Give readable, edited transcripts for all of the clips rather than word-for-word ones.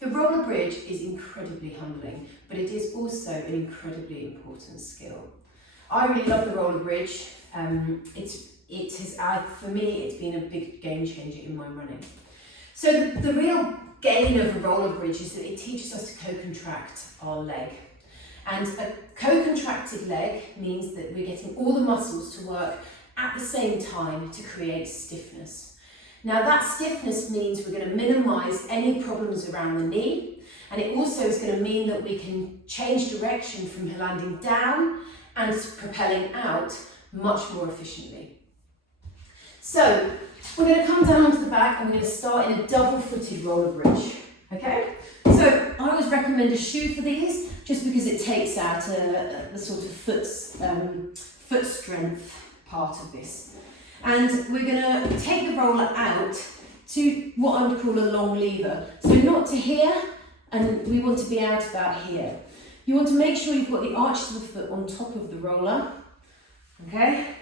The roller bridge is incredibly humbling, but it is also an incredibly important skill. I really love the roller bridge. For me, it's been a big game changer in my running. So the real gain of a roller bridge is that it teaches us to co-contract our leg. And a co-contracted leg means that we're getting all the muscles to work at the same time to create stiffness. Now that stiffness means we're going to minimise any problems around the knee, and it also is going to mean that we can change direction from landing down and propelling out much more efficiently. So we're going to come down onto the back and we're going to start in a double-footed roller bridge. Okay? So I always recommend a shoe for these, just because it takes out the sort of foot strength part of this. And we're going to take the roller out to what I would call a long lever. So not to here, and we want to be out about here. You want to make sure you've got the arches of the foot on top of the roller. Okay?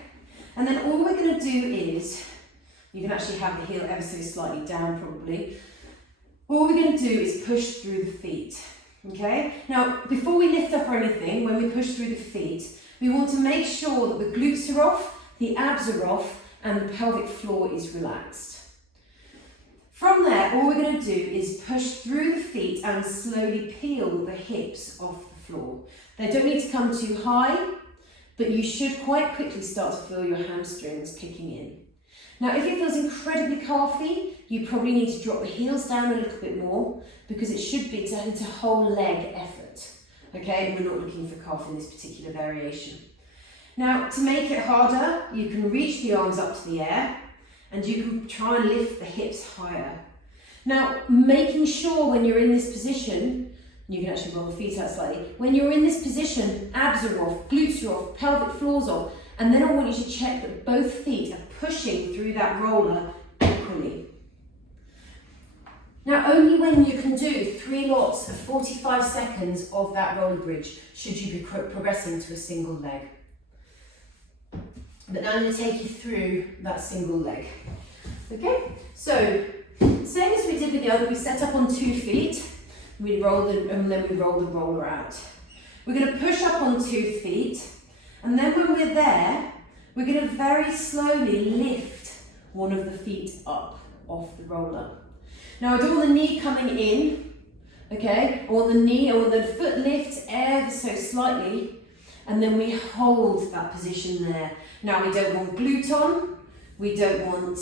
And then all we're going to do is, you can actually have the heel ever so slightly down probably. All we're going to do is push through the feet. Okay? Now, before we lift up or anything, when we push through the feet, we want to make sure that the glutes are off, the abs are off, and the pelvic floor is relaxed. From there, all we're going to do is push through the feet and slowly peel the hips off the floor. They don't need to come too high, but you should quite quickly start to feel your hamstrings kicking in. Now, if it feels incredibly calfy, you probably need to drop the heels down a little bit more, because it should be to whole leg effort. Okay, and we're not looking for calf in this particular variation. Now, to make it harder, you can reach the arms up to the air and you can try and lift the hips higher. Now, making sure when you're in this position, you can actually roll the feet out slightly, when you're in this position, abs are off, glutes are off, pelvic floor's off, and then I want you to check that both feet are pushing through that roller equally. Now, only when you can do 3 lots of 45 seconds of that roller bridge should you be progressing to a single leg. But now I'm going to take you through that single leg. Okay, so same as we did with the other, we set up on 2 feet, and then we roll the roller out. We're going to push up on 2 feet, and then when we're there, we're going to very slowly lift one of the feet up off the roller. Now I don't want the knee coming in, okay? I want the foot lift ever so slightly, and then we hold that position there. Now we don't want glute on, we don't want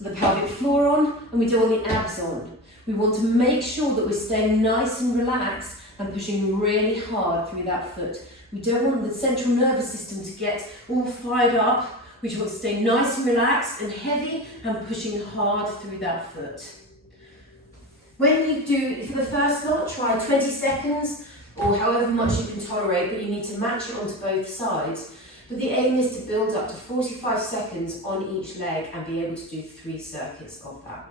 the pelvic floor on, and we don't want the abs on. We want to make sure that we're staying nice and relaxed and pushing really hard through that foot. We don't want the central nervous system to get all fired up. We just want to stay nice and relaxed and heavy and pushing hard through that foot. When you do, for the first lot, try 20 seconds or however much you can tolerate, but you need to match it onto both sides. But the aim is to build up to 45 seconds on each leg and be able to do 3 circuits of that.